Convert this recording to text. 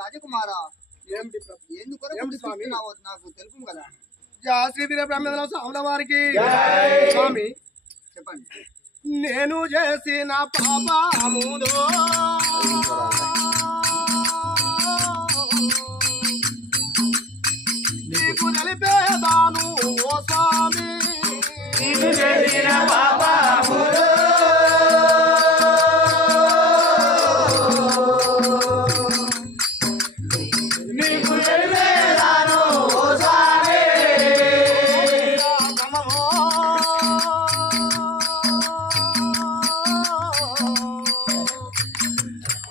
రాజకుమారా ఎందుకు నాకు తెలుపు కదా. శ్రీ వీర బ్రహ్మేంద్ర స్వాముల వారికి స్వామి చెప్పండి. నేను చేసిన పాపములో